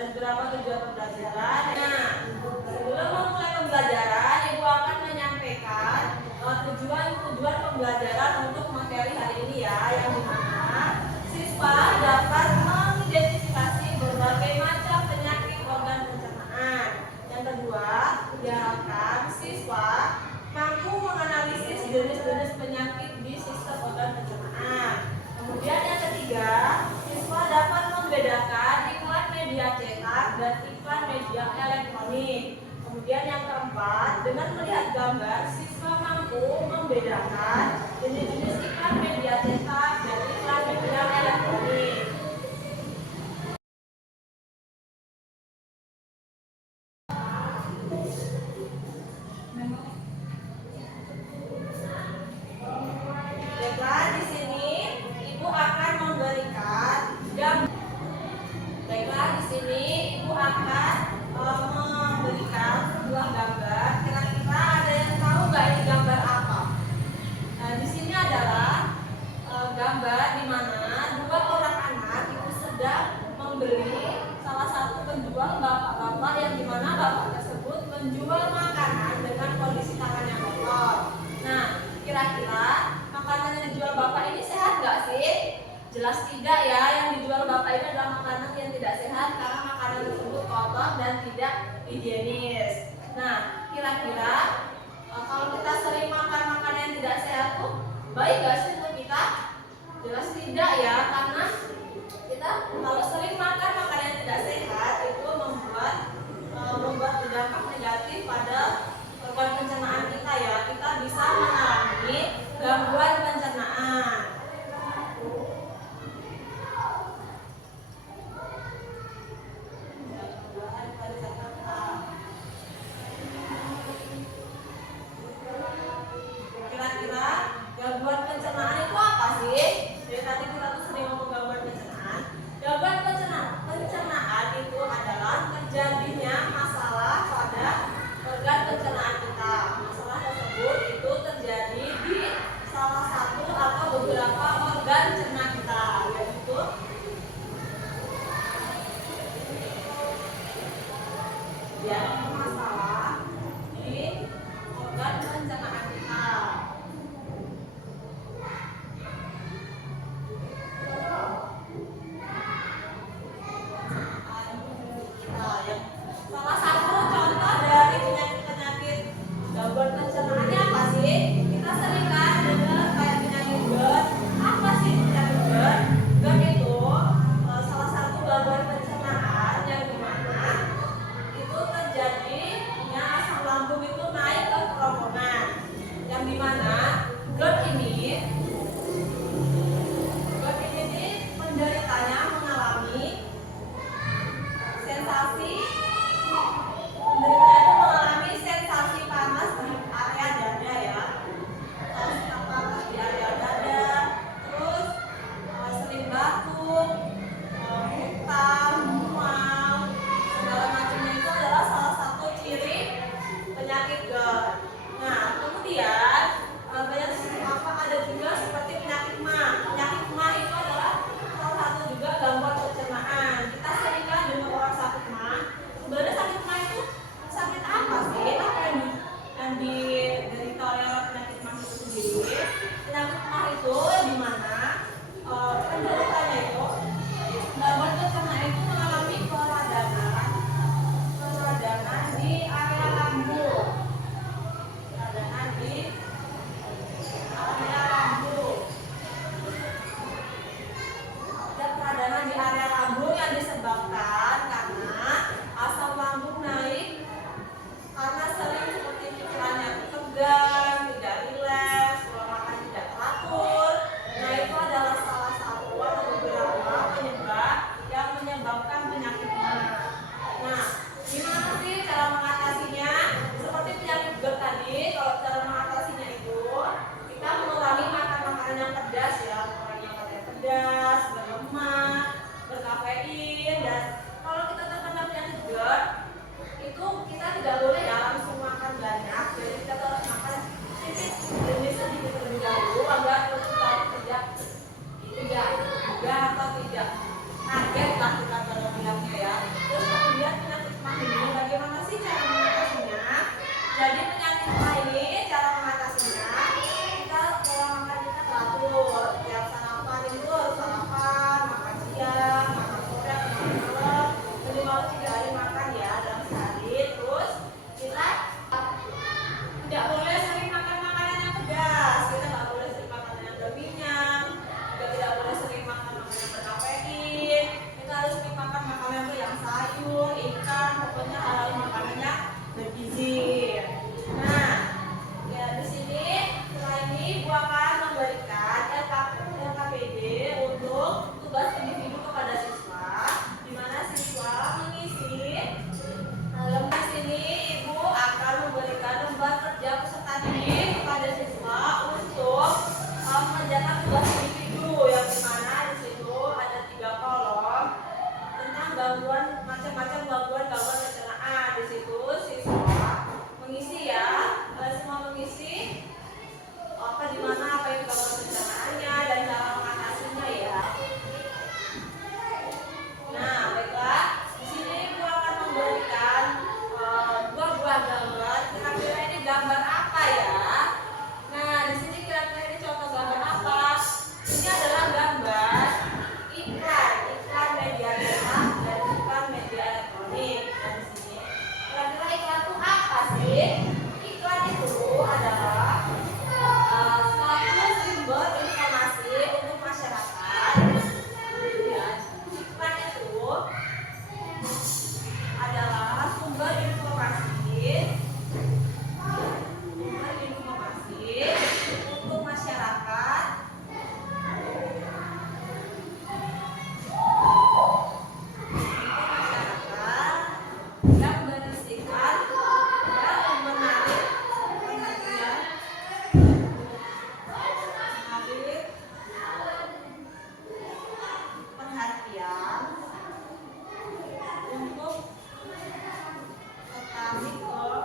ada beberapa tujuan pembelajaran. Nah, sebelum memulai pembelajaran, Ibu akan menyampaikan tujuan pembelajaran untuk materi hari ini ya, yang dimana siswa dapat mengidentifikasi berbagai macam penyakit organ pencernaan. Yang kedua, diharapkan siswa mampu menganalisis jenis-jenis penyakit di sistem organ pencernaan. Kemudian yang ketiga, siswa dapat membedakan iklan media cetak dan iklan media elektronik. Kemudian yang keempat, dengan melihat gambar, siswa mampu membedakan jenis-jenis iklan media cetak dan iklan media elektronik. Baiklah, di sini Ibu akan memberikan gambar. Baiklah, di sini Ibu akan memberikan sebuah gambar. Kira-kira ada yang tahu nggak ini gambar apa? Nah, di sini adalah gambar di mana dua orang anak itu sedang membeli salah satu penjual bapak-bapak yang dimana bapak tersebut menjual makanan dengan kondisi tangannya kotor. Nah, kira-kira makanan yang dijual bapak ini sehat nggak sih? Jelas tidak ya, yang dijual bapak ini adalah makanan yang tidak sehat karena makanan tersebut kotor dan tidak higienis. Nah, kira-kira kalau kita sering makan makanan yang tidak sehat tuh baik nggak sih untuk kita? Jelas tidak ya, karena kita kalau sering makan makanan yang tidak sehat itu membuat berdampak negatif pada organ pencernaan kita ya. Kita bisa mengalami gangguan pencernaan. Kira-kira gangguan pencernaan itu apa sih? Jadi tadi kita tuh sering ngomong gangguan pencernaan. Gangguan pencernaan itu adalah terjadinya masalah pada organ pencernaan kita. Masalah tersebut itu terjadi di salah satu atau beberapa organ cerna kita, yaitu masalah di organ pencernaan kita. Salah satu contoh dari penyakit-penyakit gangguan pencernaannya apa sih? Kita sering kan dengar kayak penyakit GERD. Apa sih penyakit GERD? GERD itu salah satu gangguan pencernaan yang dimana itu terjadi kali makan ya dalam sehari. Terus kita tidak boleh sering makan makanan yang pedas. Kita nggak boleh sering makan yang berminyak. Juga tidak boleh sering makan makanan yang berkafein. Kita harus sering makan makanan yang sayur, ikan, pokoknya hal makanan yang bergizi. Nah, ya di sini setelah ini Bu akan memberikan LKPD untuk tugas individu kepada siswa, di mana siswa mengisi lembar sini. Ibu akan memberikan lembar kerja peserta didik kepada siswa untuk mengerjakan tugas individu, yang di mana di situ ada 3 kolom tentang gangguan, macam-macam gangguan pencernaan. Di situ siswa mengisi ya, semua mengisi apa di mana apa yang gangguan pencernaannya dan cara mengatasinya ya. Nah, baiklah. Di sini Ibu akan memberikan 2 buah gambar. Kira-kira ini gambar apa ya? Nah, di sini kira-kira ini contoh gambar apa? Ini adalah gambar iklan media cetak dan iklan media elektronik. Nah, di sini kira-kira iklan itu apa sih? Iklan itu adalah suatu sumber informasi untuk masyarakat. Ya, iklan itu adalah sumber informasi untuk masyarakat yang berisikan dan menarik perhatian untuk tertarik ke produk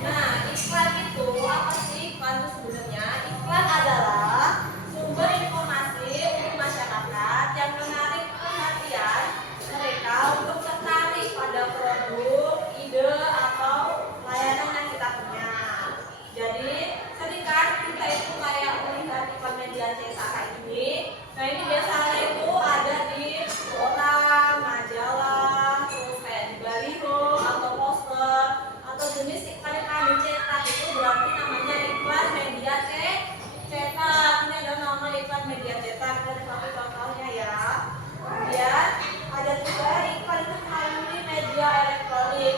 Nah, iklan itu apa sih? Iklan itu sebenarnya iklan adalah sumber informasi untuk masyarakat yang menarik perhatian mereka untuk tertarik pada produk, ide atau layanan yang kita punya. Jadi, seringkan kita itu kayak melihat iklan media cetak kayak gini. Nah, ini biasanya itu ada di koran, majalah, terus kayak di baliho atau poster atau jenis iklan yang dicetak. Itu berarti namanya iklan media cetak. Ini ada nama iklan media cetak. Kita pakai contohnya ya. Kemudian ada juga iklan itu melalui media elektronik.